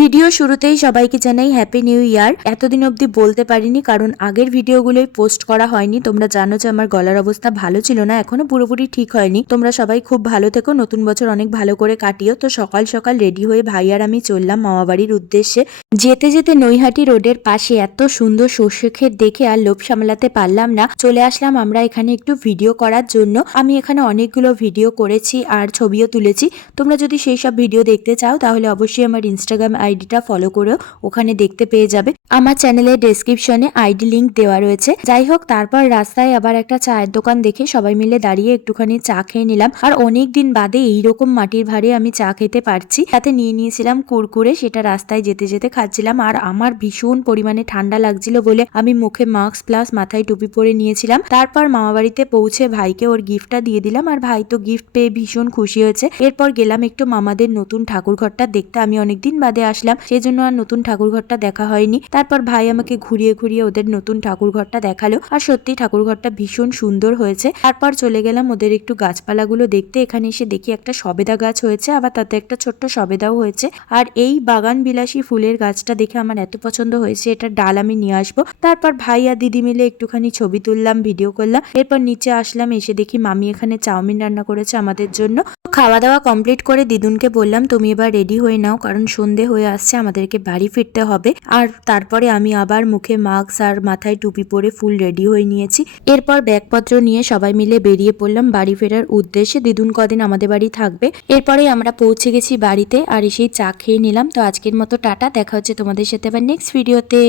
Video শুরুতেই সবাইকে জানাই হ্যাপি নিউ ইয়ার। এতদিন অবধি বলতে পারিনি কারণ আগের ভিডিওগুলোই পোস্ট করা হয়নি। তোমরা জানো যে আমার গলার অবস্থা ভালো ছিল না, এখনো পুরোপুরি ঠিক হয়নি। তোমরা সবাই খুব ভালো থেকো, নতুন বছর অনেক ভালো করে কাটিও। তো সকাল সকাল রেডি হয়ে ভাই আর আমি চললাম মামাবাড়ির উদ্দেশ্যে। যেতে যেতে নৈহাটি রোডের পাশে এত সুন্দর সর্ষে ক্ষেত দেখে আর লোভ সামলাতে পারলাম না, চলে আসলাম আমরা এখানে একটু ভিডিও করার জন্য। আমি এখানে অনেকগুলো ভিডিও করেছি আর ছবিও তুলেছি। তোমরা যদি সেই সব ভিডিও দেখতে চাও তাহলে অবশ্যই আমার ইনস্টাগ্রাম আইডিটা ফলো করো, ওখানে দেখতে পেয়ে যাবে। আমার চ্যানেলের ডেসক্রিপশনে আইডি লিংক দেওয়া রয়েছে। যাই হোক, তারপর রাস্তায় আবার একটা চায়ের দোকান দেখে সবাই মিলে দাঁড়িয়ে একটুখানি চা খেয়ে নিলাম। আর অনেক দিন বাদে এইরকম মাটির ভাঁড়ে আমি চা খেতে পারছি। সাথে নিয়ে নিয়েছিলাম কুরকুরে, সেটা রাস্তায় যেতে যেতে খাচ্ছিলাম। আর আমার ভীষণ পরিমাণে ঠান্ডা লাগছিল বলে আমি মুখে মাস্ক প্লাস মাথায় টুপি পরে নিয়েছিলাম। তারপর মামাবাড়িতে পৌঁছে ভাইকে ওর গিফটটা দিয়ে দিলাম, আর ভাই তো গিফট পেয়ে ভীষণ খুশি হয়েছে। এরপর গেলাম একটু মামাদের নতুন ঠাকুর ঘরটা দেখতে। আমি অনেকদিন বাদে আসলাম, সেই জন্য আর নতুন ঠাকুর ঘরটা দেখা হয়নি। তারপর ভাই আমাকে ঘুরিয়ে ঘুরিয়ে ওদের নতুন ঠাকুর ঘরটা দেখালো, আর সত্যি ঠাকুর ঘরটা ভীষণ সুন্দর হয়েছে। তারপর চলে গেলাম ওদের একটু গাছপালাগুলো দেখতে। এখানে এসে দেখি একটা সবেদা গাছ হয়েছে, আবার তাতে একটা ছোট্ট সবেদাও হয়েছে। আর এই বাগান বিলাসী ফুলের গাছটা দেখে আমার এত পছন্দ হয়েছে, এটার ডাল আমি নিয়ে আসবো। তারপর ভাই আর দিদি মিলে একটুখানি ছবি তুললাম, ভিডিও করলাম। এরপর নিচে আসলাম, এসে দেখি মামি এখানে চাউমিন রান্না করেছে আমাদের জন্য। খাওয়া দাওয়া কমপ্লিট করে দিদুনকে বললাম তুমি এবার রেডি হয়ে নাও, কারণ সন্ধে হয়ে আসছে, আমাদেরকে বাড়ি ফিরতে হবে। আর তারপরে আমি আবার মুখে মাস্ক আর মাথায় টুপি পরে ফুল রেডি হয়ে নিয়েছি। এরপর ব্যাগপত্র নিয়ে সবাই মিলে বেরিয়ে পড়লাম বাড়ি ফেরার উদ্দেশ্যে। দিদুন কদিন আমাদের বাড়ি থাকবে। এরপরে আমরা পৌঁছে গেছি বাড়িতে, আর এসেই চা খেয়ে নিলাম। তো আজকের মতো টাটা, দেখা হচ্ছে তোমাদের সাথে আবার নেক্সট ভিডিওতে।